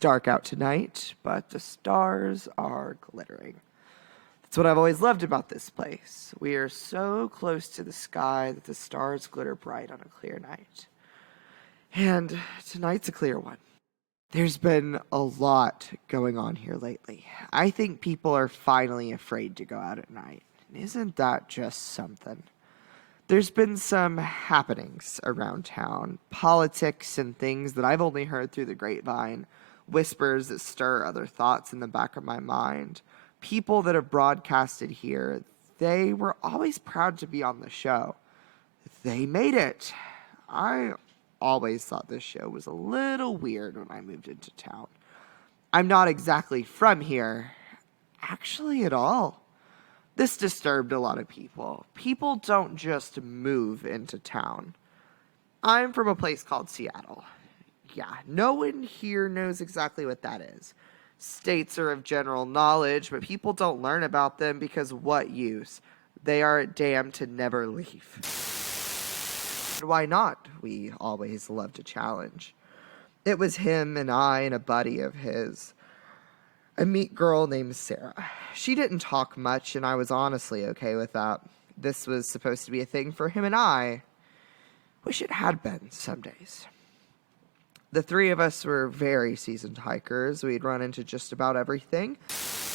dark out tonight, but the stars are glittering. That's what I've always loved about this place. We are so close to the sky that the stars glitter bright on a clear night. And tonight's a clear one. There's been a lot going on here lately. I think people are finally afraid to go out at night. Isn't that just something? There's been some happenings around town, politics and things that I've only heard through the grapevine, whispers that stir other thoughts in the back of my mind. People that have broadcasted here, they were always proud to be on the show. They made it. I always thought this show was a little weird when I moved into town. I'm not exactly from here, actually at all. This disturbed a lot of people. People don't just move into town. I'm from a place called Seattle. Yeah, no one here knows exactly what that is. States are of general knowledge, but people don't learn about them because what use? They are damned to never leave. And why not? We always loved a challenge. It was him and I and a buddy of his. A meek girl named Sarah. She didn't talk much, and I was honestly okay with that. This was supposed to be a thing for him and I. Wish it had been some days. The three of us were very seasoned hikers. We'd run into just about everything.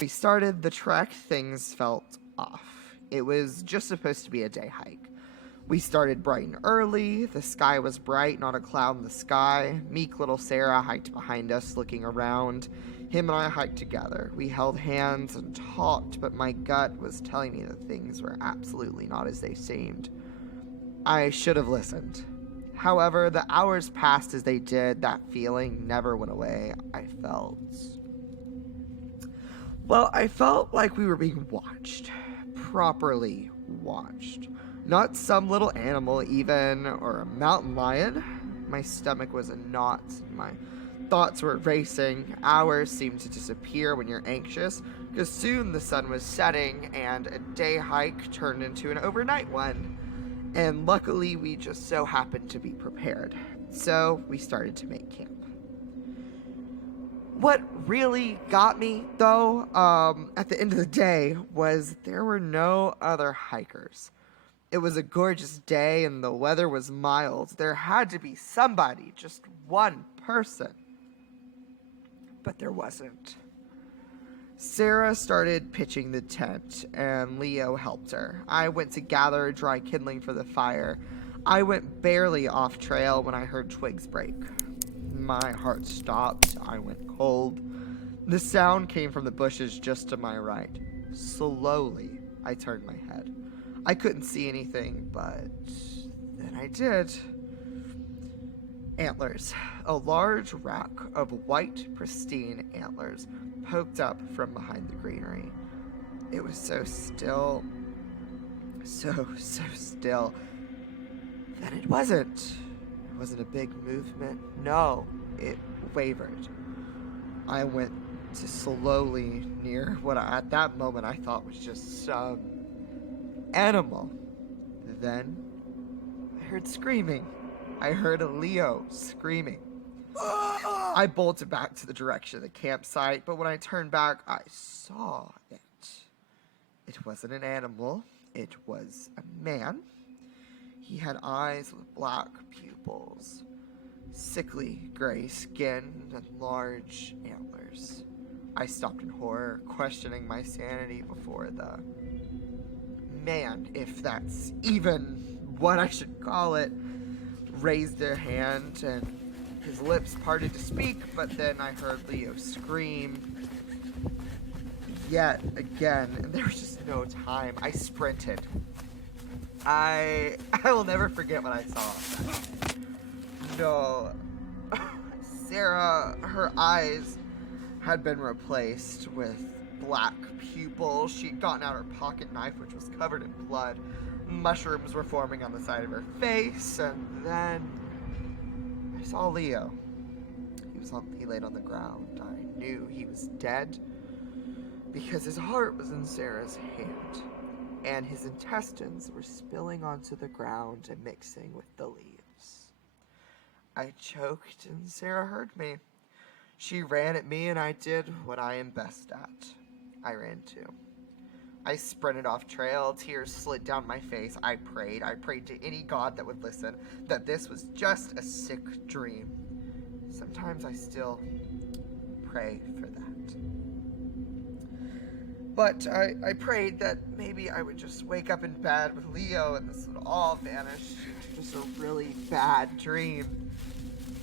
We started the trek, things felt off. It was just supposed to be a day hike. We started bright and early. The sky was bright, not a cloud in the sky. Meek little Sarah hiked behind us, looking around. Him and I hiked together. We held hands and talked, but my gut was telling me that things were absolutely not as they seemed. I should have listened. However, the hours passed as they did. That feeling never went away. I felt like we were being watched. Properly watched. Not some little animal even, or a mountain lion. My stomach was in knots. My thoughts were racing. Hours seemed to disappear when you're anxious, because soon the sun was setting and a day hike turned into an overnight one. And luckily, we just so happened to be prepared. So we started to make camp. What really got me, though, at the end of the day, was there were no other hikers. It was a gorgeous day and the weather was mild. There had to be somebody, just one person. But there wasn't. Sarah started pitching the tent, and Leo helped her. I went to gather dry kindling for the fire. I went barely off trail when I heard twigs break. My heart stopped. I went cold. The sound came from the bushes just to my right. Slowly, I turned my head. I couldn't see anything, but then I did. Antlers. A large rack of white, pristine antlers poked up from behind the greenery. It was so still, so still, that it wasn't a big movement. No, it wavered. I went to slowly near what at that moment I thought was just some animal. Then I heard screaming. I heard a Leo screaming. I bolted back to the direction of the campsite, but when I turned back, I saw it. It wasn't an animal. It was a man. He had eyes with black pupils, sickly gray skin, and large antlers. I stopped in horror, questioning my sanity before the man, if that's even what I should call it, raised their hand, and his lips parted to speak, but then I heard Leo scream yet again, and there was just no time. I sprinted. I will never forget what I saw. No. Sarah, her eyes had been replaced with black pupils. She'd gotten out her pocket knife, which was covered in blood. Mushrooms were forming on the side of her face, and then I saw Leo. He laid on the ground. I knew he was dead because his heart was in Sarah's hand, and his intestines were spilling onto the ground and mixing with the leaves. I choked, and Sarah heard me. She ran at me, and I did what I am best at. I ran too. I sprinted off trail, tears slid down my face. I prayed to any god that would listen, that this was just a sick dream. Sometimes I still pray for that. But I prayed that maybe I would just wake up in bed with Leo and this would all vanish. Just a really bad dream.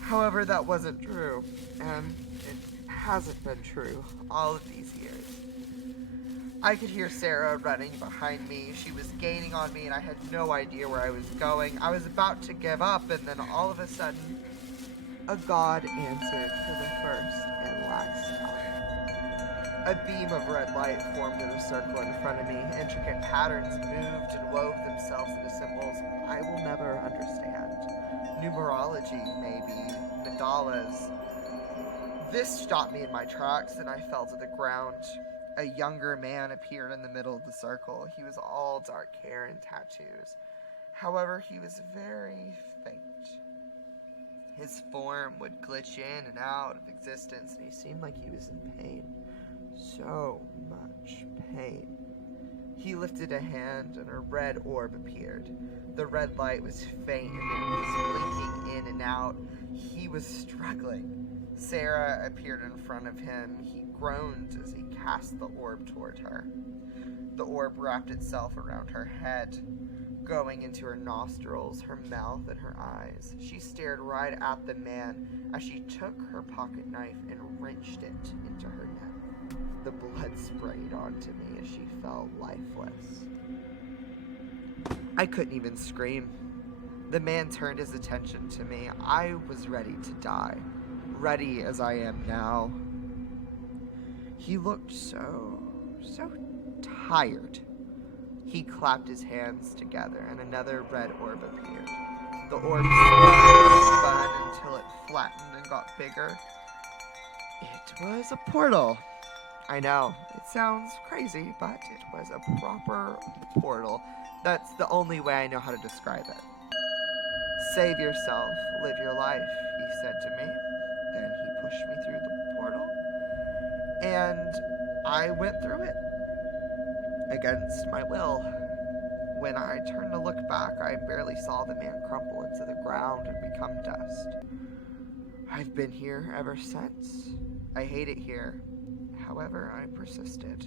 However, that wasn't true, and it hasn't been true all of these years. I could hear Sarah running behind me. She was gaining on me, and I had no idea where I was going. I was about to give up, and then all of a sudden, a god answered for the first and last time. A beam of red light formed in a circle in front of me. Intricate patterns moved and wove themselves into symbols I will never understand. Numerology, maybe. Mandalas. This stopped me in my tracks, and I fell to the ground. A younger man appeared in the middle of the circle. He was all dark hair and tattoos. However, he was very faint. His form would glitch in and out of existence, and he seemed like he was in pain. So much pain. He lifted a hand, and a red orb appeared. The red light was faint, and it was blinking in and out. He was struggling. Sarah appeared in front of him. He groaned as he cast the orb toward her. The orb wrapped itself around her head, going into her nostrils, her mouth, and her eyes. She stared right at the man as she took her pocket knife and wrenched it into her neck. The blood sprayed onto me as she fell lifeless. I couldn't even scream. The man turned his attention to me. I was ready to die, ready as I am now. He looked so tired. He clapped his hands together, and another red orb appeared. The orb spun until it flattened and got bigger. It was a portal. I know, it sounds crazy, but it was a proper portal. That's the only way I know how to describe it. Save yourself, live your life, he said to me. Then he pushed me through the portal, and I went through it against my will. When I turned to look back, I barely saw the man crumple into the ground and become dust. I've been here ever since. I hate it here. However, I persisted.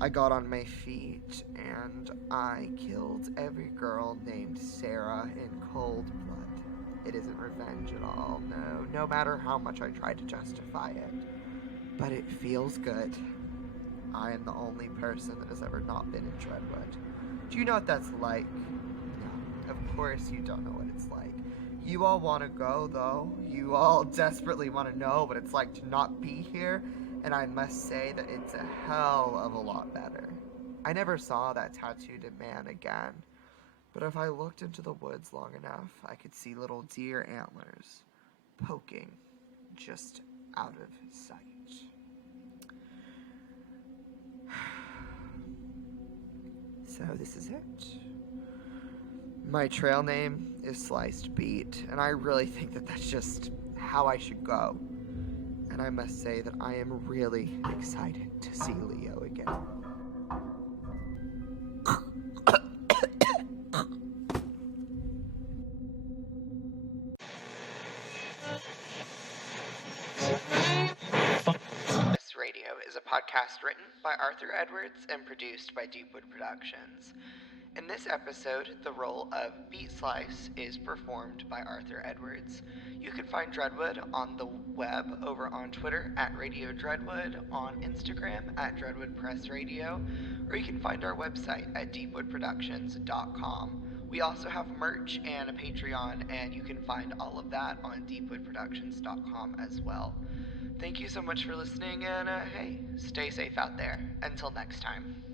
I got on my feet, and I killed every girl named Sarah in cold blood. It isn't revenge at all, no matter how much I tried to justify it. But it feels good. I am the only person that has ever not been in Dreadwood. Do you know what that's like? No, of course you don't know what it's like. You all want to go, though. You all desperately want to know what it's like to not be here, and I must say that it's a hell of a lot better. I never saw that tattooed man again, but if I looked into the woods long enough, I could see little deer antlers poking just out of sight. So this is it. My trail name is Sliced Beet, and I really think that that's just how I should go. And I must say that I am really excited to see Leo again. This Radio is a podcast written by Arthur Edwards and produced by Deepwood Productions. In this episode, the role of Beet Slice is performed by Arthur Edwards. You can find Dreadwood on the web over on Twitter at Radio Dreadwood, on Instagram at Dreadwood Press Radio, or you can find our website at deepwoodproductions.com. We also have merch and a Patreon, and you can find all of that on deepwoodproductions.com as well. Thank you so much for listening, and hey, stay safe out there. Until next time.